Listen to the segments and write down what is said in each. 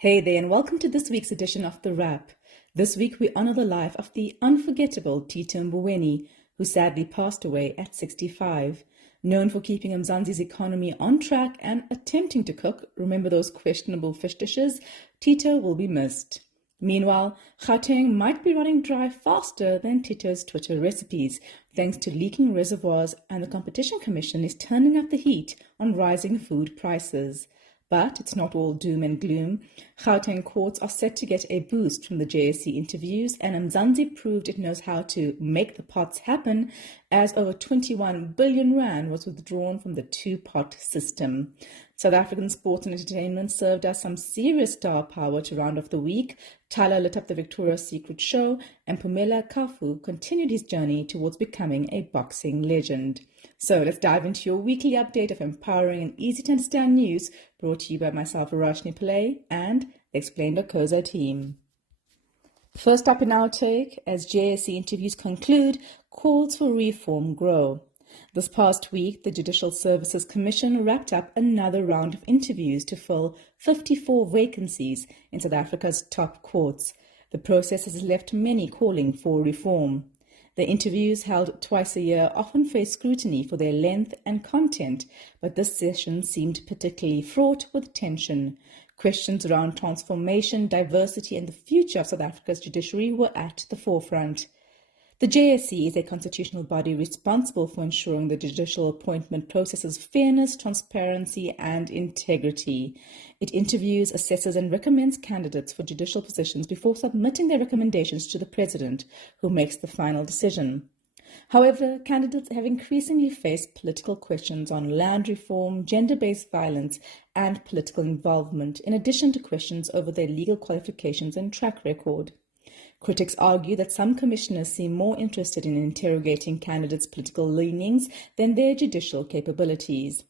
Hey there, and welcome to this week's edition of The Wrap. This week we honor the life of the unforgettable Tito Mboweni, who sadly passed away at 65. Known for keeping Mzansi's economy on track and attempting to cook, remember those questionable fish dishes, Tito will be missed. Meanwhile, Gauteng might be running dry faster than Tito's Twitter recipes, thanks to leaking reservoirs, and the Competition Commission is turning up the heat on rising food prices. But it's not all doom and gloom. Gauteng courts are set to get a boost from the JSE interviews, and Mzansi proved it knows how to make the pots happen, as over 21 billion rand was withdrawn from the two-pot system. South African sports and entertainment served us some serious star power to round off the week. Tyla lit up the Victoria's Secret show, and Phumelela Cafu continued his journey towards becoming a boxing legend. So let's dive into your weekly update of empowering and easy-to-understand news, brought to you by myself, Verashni Pillay, and the Explained.co.za team. First up in our take, as JSE interviews conclude, calls for reform grow. This past week, the Judicial Services Commission wrapped up another round of interviews to fill 54 vacancies in South Africa's top courts. The process has left many calling for reform. The interviews, held twice a year, often face scrutiny for their length and content, but this session seemed particularly fraught with tension. Questions around transformation, diversity, and the future of South Africa's judiciary were at the forefront. The JSC is a constitutional body responsible for ensuring the judicial appointment process's fairness, transparency, and integrity. It interviews, assesses, and recommends candidates for judicial positions before submitting their recommendations to the President, who makes the final decision. However, candidates have increasingly faced political questions on land reform, gender-based violence, and political involvement, in addition to questions over their legal qualifications and track record. Critics argue that some commissioners seem more interested in interrogating candidates' political leanings than their judicial capabilities.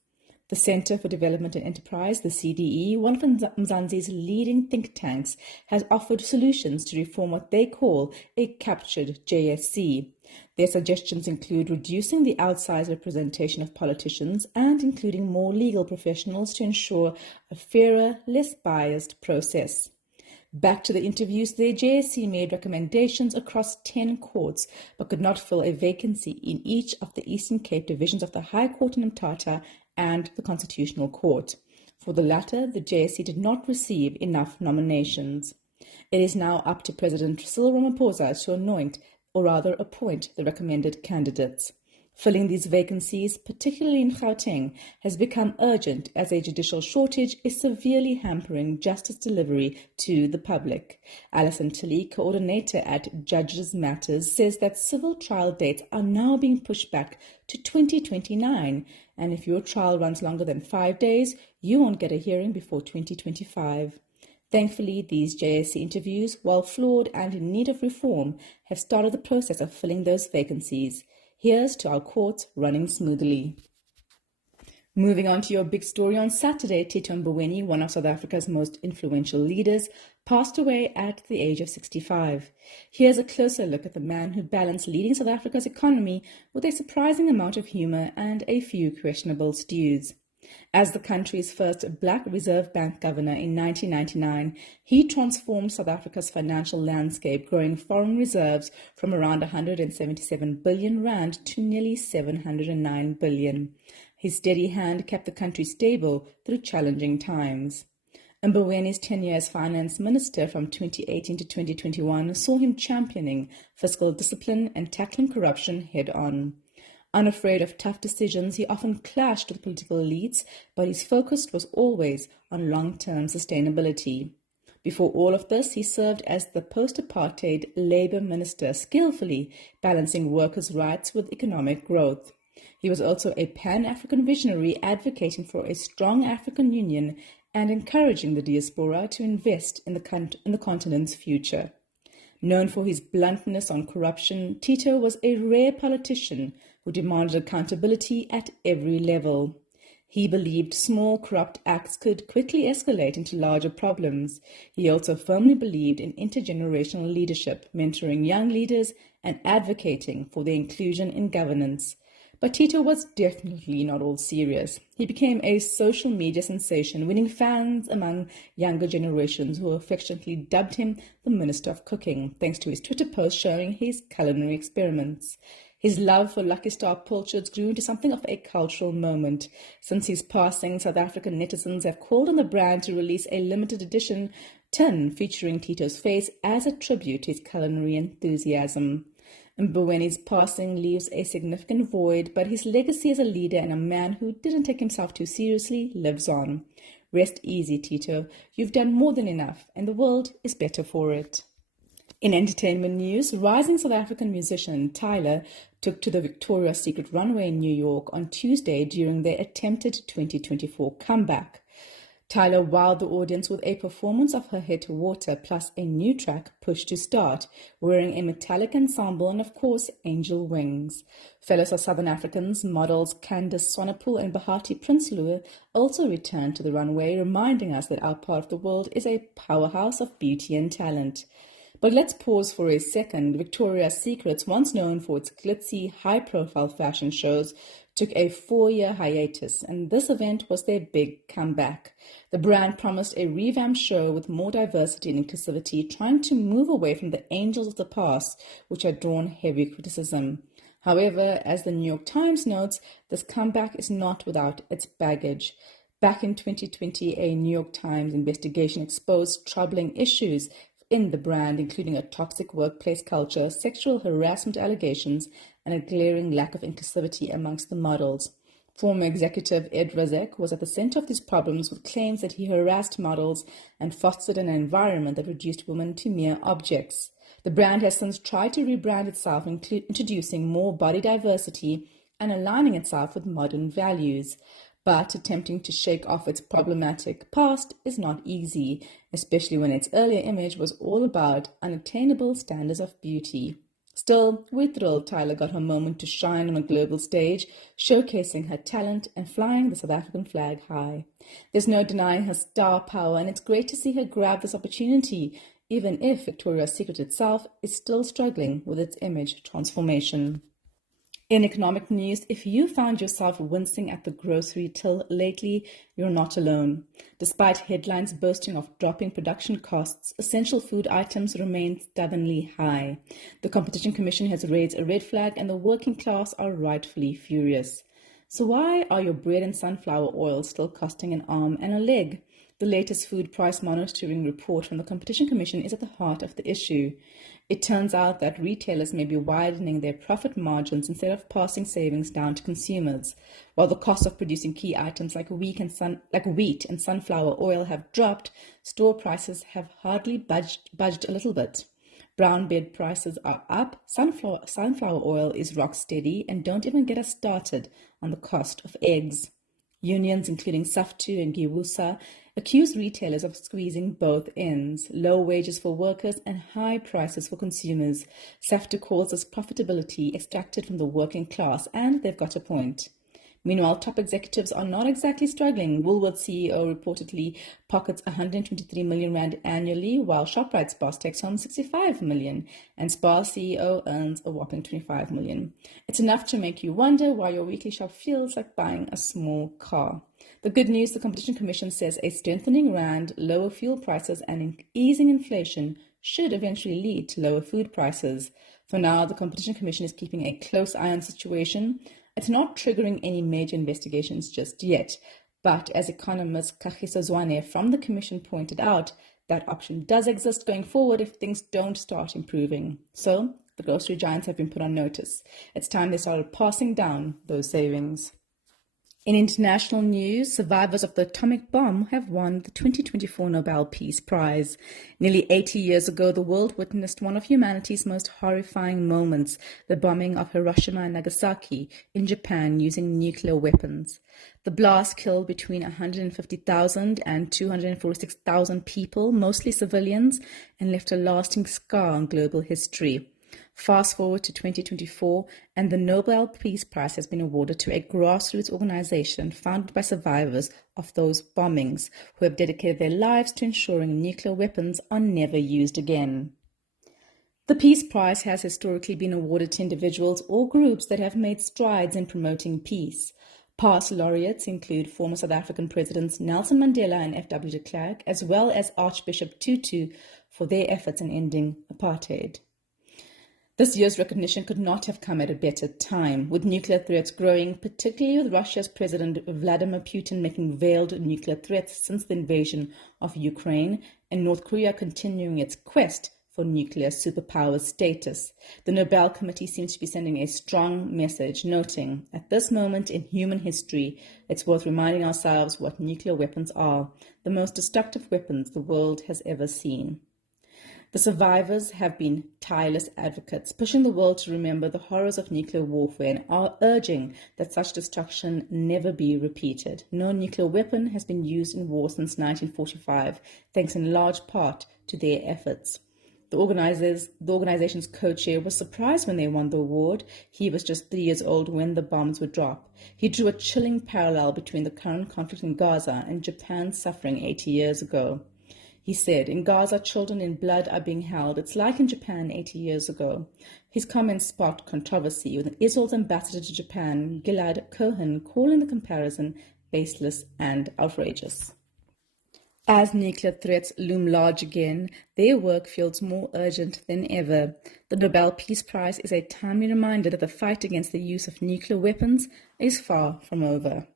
The Centre for Development and Enterprise, the CDE, one of Mzansi's leading think tanks, has offered solutions to reform what they call a captured JSC. Their suggestions include reducing the outsized representation of politicians and including more legal professionals to ensure a fairer, less biased process. Back to the interviews, the JSC made recommendations across 10 courts, but could not fill a vacancy in each of the Eastern Cape divisions of the High Court in Mthatha and the Constitutional Court. For the latter, the JSC did not receive enough nominations. It is now up to President Cyril Ramaphosa to appoint the recommended candidates. Filling these vacancies, particularly in Gauteng, has become urgent as a judicial shortage is severely hampering justice delivery to the public. Alison Tilly, coordinator at Judges Matters, says that civil trial dates are now being pushed back to 2029, and if your trial runs longer than 5 days, you won't get a hearing before 2025. Thankfully, these JSC interviews, while flawed and in need of reform, have started the process of filling those vacancies. Here's to our courts running smoothly. Moving on to your big story, on Saturday, Tito Mboweni, one of South Africa's most influential leaders, passed away at the age of 65. Here's a closer look at the man who balanced leading South Africa's economy with a surprising amount of humour and a few questionable stews. As the country's first Black Reserve Bank governor in 1999, he transformed South Africa's financial landscape, growing foreign reserves from around 177 billion rand to nearly 709 billion. His steady hand kept the country stable through challenging times. Mboweni's tenure as finance minister from 2018 to 2021 saw him championing fiscal discipline and tackling corruption head-on. Unafraid of tough decisions, he often clashed with political elites, but his focus was always on long-term sustainability. Before all of this, he served as the post-apartheid Labour Minister, skillfully balancing workers' rights with economic growth. He was also a Pan-African visionary, advocating for a strong African Union and encouraging the diaspora to invest in the continent's future. Known for his bluntness on corruption, Tito was a rare politician who demanded accountability at every level. He believed small corrupt acts could quickly escalate into larger problems. He also firmly believed in intergenerational leadership, mentoring young leaders and advocating for their inclusion in governance. But Tito was definitely not all serious. He became a social media sensation, winning fans among younger generations who affectionately dubbed him the Minister of Cooking, thanks to his Twitter post showing his culinary experiments. His love for Lucky Star pilchards grew into something of a cultural moment. Since his passing, South African netizens have called on the brand to release a limited edition tin featuring Tito's face as a tribute to his culinary enthusiasm. Mboweni's passing leaves a significant void, but his legacy as a leader and a man who didn't take himself too seriously lives on. Rest easy, Tito. You've done more than enough, and the world is better for it. In entertainment news, rising South African musician Tyla took to the Victoria's Secret runway in New York on Tuesday during their attempted 2024 comeback. Tyla wowed the audience with a performance of her hit Water plus a new track, Push to Start, wearing a metallic ensemble and, of course, angel wings. Fellow Southern Africans, models Candice Swanepoel and Bahati Prinsloo also returned to the runway, reminding us that our part of the world is a powerhouse of beauty and talent. But let's pause for a second. Victoria's Secret, once known for its glitzy, high-profile fashion shows, took a 4-year hiatus, and this event was their big comeback. The brand promised a revamped show with more diversity and inclusivity, trying to move away from the angels of the past, which had drawn heavy criticism. However, as the New York Times notes, this comeback is not without its baggage. Back in 2020, a New York Times investigation exposed troubling issues in the brand, including a toxic workplace culture, sexual harassment allegations, and a glaring lack of inclusivity amongst the models. Former executive Ed Razek was at the center of these problems, with claims that he harassed models and fostered an environment that reduced women to mere objects. The brand has since tried to rebrand itself, introducing more body diversity and aligning itself with modern values. But attempting to shake off its problematic past is not easy, especially when its earlier image was all about unattainable standards of beauty. Still, we're thrilled Tyla got her moment to shine on a global stage, showcasing her talent and flying the South African flag high. There's no denying her star power, and it's great to see her grab this opportunity, even if Victoria's Secret itself is still struggling with its image transformation. In economic news, if you found yourself wincing at the grocery till lately, you're not alone. Despite headlines boasting of dropping production costs, essential food items remain stubbornly high. The Competition Commission has raised a red flag, and the working class are rightfully furious. So why are your bread and sunflower oil still costing an arm and a leg? The latest food price monitoring report from the Competition Commission is at the heart of the issue. It turns out that retailers may be widening their profit margins instead of passing savings down to consumers. While the cost of producing key items like wheat and sunflower oil have dropped, store prices have hardly budged a little bit. Brown bread prices are up, sunflower oil is rock steady, and don't even get us started on the cost of eggs. Unions, including SAFTU and Giwusa, accuse retailers of squeezing both ends, low wages for workers and high prices for consumers. SAFTU calls this profitability extracted from the working class, and they've got a point. Meanwhile, top executives are not exactly struggling. Woolworths CEO reportedly pockets 123 million rand annually, while Shoprite's boss takes home 65 million, and Spar CEO earns a whopping 25 million. It's enough to make you wonder why your weekly shop feels like buying a small car. The good news, the Competition Commission says a strengthening rand, lower fuel prices, and easing inflation should eventually lead to lower food prices. For now, the Competition Commission is keeping a close eye on the situation. It's not triggering any major investigations just yet, but as economist Kagiso Zwane from the Commission pointed out, that option does exist going forward if things don't start improving. So, the grocery giants have been put on notice. It's time they started passing down those savings. In international news, survivors of the atomic bomb have won the 2024 Nobel Peace Prize. Nearly 80 years ago, the world witnessed one of humanity's most horrifying moments, the bombing of Hiroshima and Nagasaki in Japan using nuclear weapons. The blast killed between 150,000 and 246,000 people, mostly civilians, and left a lasting scar on global history. Fast forward to 2024, and the Nobel Peace Prize has been awarded to a grassroots organization founded by survivors of those bombings who have dedicated their lives to ensuring nuclear weapons are never used again. The Peace Prize has historically been awarded to individuals or groups that have made strides in promoting peace. Past laureates include former South African Presidents Nelson Mandela and F.W. de Klerk, as well as Archbishop Tutu for their efforts in ending apartheid. This year's recognition could not have come at a better time, with nuclear threats growing, particularly with Russia's President Vladimir Putin making veiled nuclear threats since the invasion of Ukraine, and North Korea continuing its quest for nuclear superpower status. The Nobel Committee seems to be sending a strong message, noting, at this moment in human history, it's worth reminding ourselves what nuclear weapons are, the most destructive weapons the world has ever seen. The survivors have been tireless advocates, pushing the world to remember the horrors of nuclear warfare and are urging that such destruction never be repeated. No nuclear weapon has been used in war since 1945, thanks in large part to their efforts. The organization's co-chair was surprised when they won the award. He was just 3 years old when the bombs were dropped. He drew a chilling parallel between the current conflict in Gaza and Japan's suffering 80 years ago. He said, in Gaza, children in blood are being held. It's like in Japan 80 years ago. His comments sparked controversy, with Israel's ambassador to Japan, Gilad Cohen, calling the comparison baseless and outrageous. As nuclear threats loom large again, their work feels more urgent than ever. The Nobel Peace Prize is a timely reminder that the fight against the use of nuclear weapons is far from over.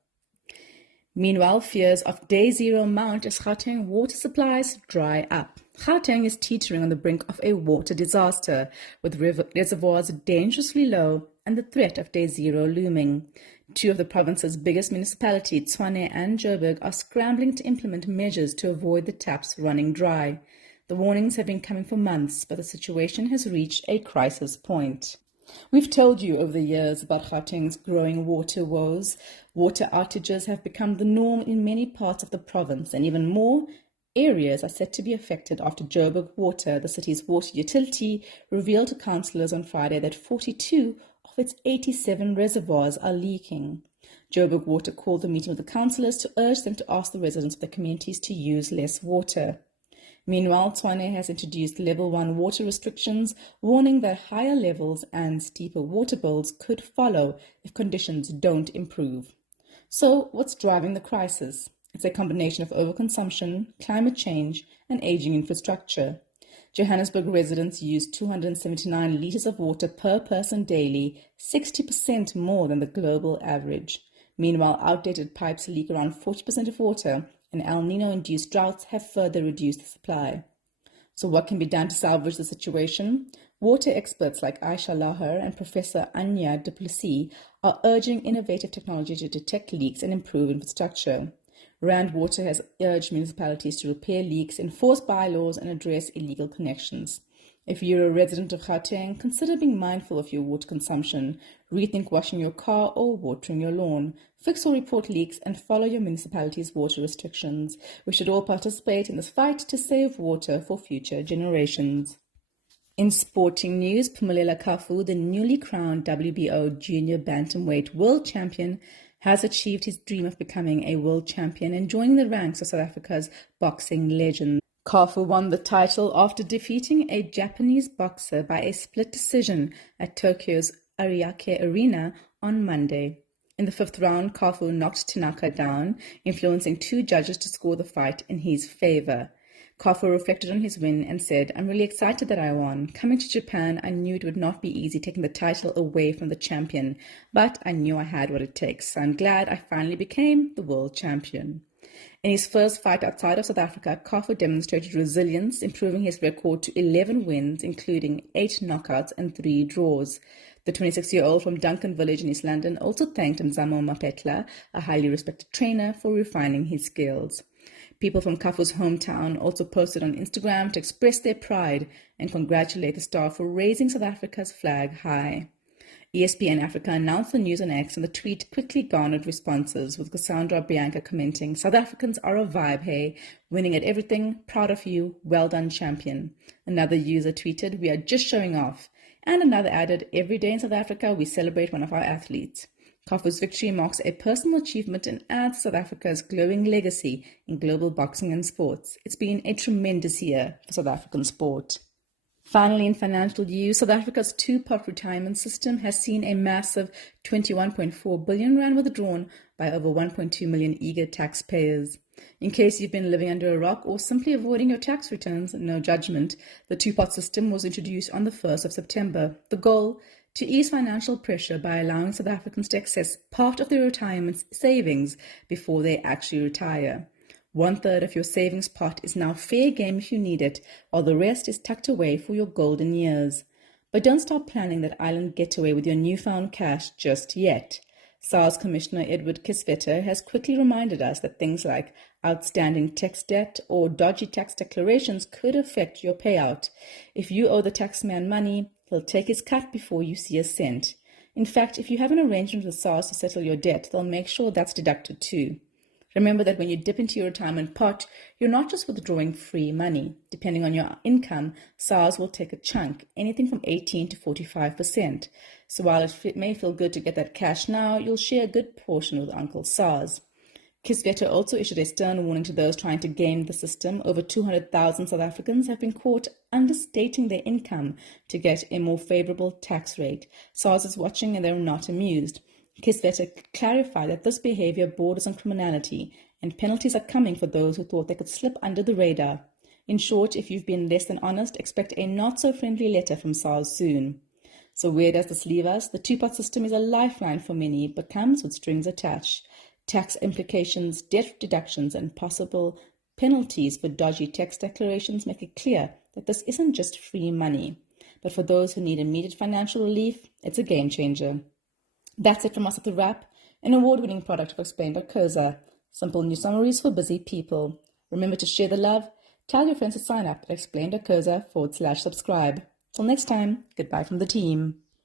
Meanwhile, fears of day zero mount as Gauteng water supplies dry up. Gauteng is teetering on the brink of a water disaster, with reservoirs dangerously low and the threat of day zero looming. Two of the province's biggest municipalities, Tshwane and Joburg, are scrambling to implement measures to avoid the taps running dry. The warnings have been coming for months, but the situation has reached a crisis point. We've told you over the years about Gauteng's growing water woes. Water outages have become the norm in many parts of the province, and even more areas are set to be affected after Joburg Water, the city's water utility, revealed to councillors on Friday that 42 of its 87 reservoirs are leaking. Joburg Water called a meeting with the councillors to urge them to ask the residents of the communities to use less water. Meanwhile, Tshwane has introduced level 1 water restrictions, warning that higher levels and steeper water bills could follow if conditions don't improve. So, what's driving the crisis? It's a combination of overconsumption, climate change, and aging infrastructure. Johannesburg residents use 279 litres of water per person daily, 60% more than the global average. Meanwhile, outdated pipes leak around 40% of water, and El Nino-induced droughts have further reduced the supply. So what can be done to salvage the situation? Water experts like Aisha Lahar and Professor Anya du Plessis are urging innovative technology to detect leaks and improve infrastructure. Rand Water has urged municipalities to repair leaks, enforce bylaws, and address illegal connections. If you're a resident of Gauteng, consider being mindful of your water consumption. Rethink washing your car or watering your lawn. Fix or report leaks and follow your municipality's water restrictions. We should all participate in this fight to save water for future generations. In sporting news, Phumelela Cafu, the newly crowned WBO Junior Bantamweight World Champion, has achieved his dream of becoming a world champion and joining the ranks of South Africa's boxing legends. Cafu won the title after defeating a Japanese boxer by a split decision at Tokyo's Ariake Arena on Monday. In the fifth round, Cafu knocked Tanaka down, influencing two judges to score the fight in his favor. Cafu reflected on his win and said, "I'm really excited that I won. Coming to Japan, I knew it would not be easy taking the title away from the champion, but I knew I had what it takes. I'm glad I finally became the world champion." In his first fight outside of South Africa, Cafu demonstrated resilience, improving his record to 11 wins, including 8 knockouts and 3 draws. The 26-year-old from Duncan Village in East London also thanked Mzansi Mapetla, a highly respected trainer, for refining his skills. People from Cafu's hometown also posted on Instagram to express their pride and congratulate the star for raising South Africa's flag high. ESPN Africa announced the news on X, and the tweet quickly garnered responses, with Cassandra Bianca commenting, "South Africans are a vibe, hey, winning at everything, proud of you, well done champion." Another user tweeted, "We are just showing off." And another added, "Every day in South Africa, we celebrate one of our athletes." Cafu's victory marks a personal achievement and adds to South Africa's glowing legacy in global boxing and sports. It's been a tremendous year for South African sport. Finally, in financial news, South Africa's two-pot retirement system has seen a massive 21.4 billion rand withdrawn by over 1.2 million eager taxpayers. In case you've been living under a rock or simply avoiding your tax returns, no judgment, the two-pot system was introduced on the 1st of September. The goal? To ease financial pressure by allowing South Africans to access part of their retirement savings before they actually retire. 1/3 of your savings pot is now fair game if you need it, while the rest is tucked away for your golden years. But don't start planning that island getaway with your newfound cash just yet. SARS Commissioner Edward Kisvetter has quickly reminded us that things like outstanding tax debt or dodgy tax declarations could affect your payout. If you owe the taxman money, he'll take his cut before you see a cent. In fact, if you have an arrangement with SARS to settle your debt, they'll make sure that's deducted too. Remember that when you dip into your retirement pot, you're not just withdrawing free money. Depending on your income, SARS will take a chunk, anything from 18 to 45%. So while it may feel good to get that cash now, you'll share a good portion with Uncle SARS. Kisvetter also issued a stern warning to those trying to game the system. Over 200,000 South Africans have been caught understating their income to get a more favorable tax rate. SARS is watching and they're not amused. Kisvetter clarified that this behavior borders on criminality and penalties are coming for those who thought they could slip under the radar. In short, if you've been less than honest, expect a not-so-friendly letter from SARS soon. So where does this leave us? The two-pot system is a lifeline for many, but comes with strings attached. Tax implications, debt deductions, and possible penalties for dodgy tax declarations make it clear that this isn't just free money. But for those who need immediate financial relief, it's a game changer. That's it from us at The Wrap, an award-winning product of Explain.co.za. Simple news summaries for busy people. Remember to share the love. Tell your friends to sign up at explain.co.za/subscribe. Till next time, goodbye from the team.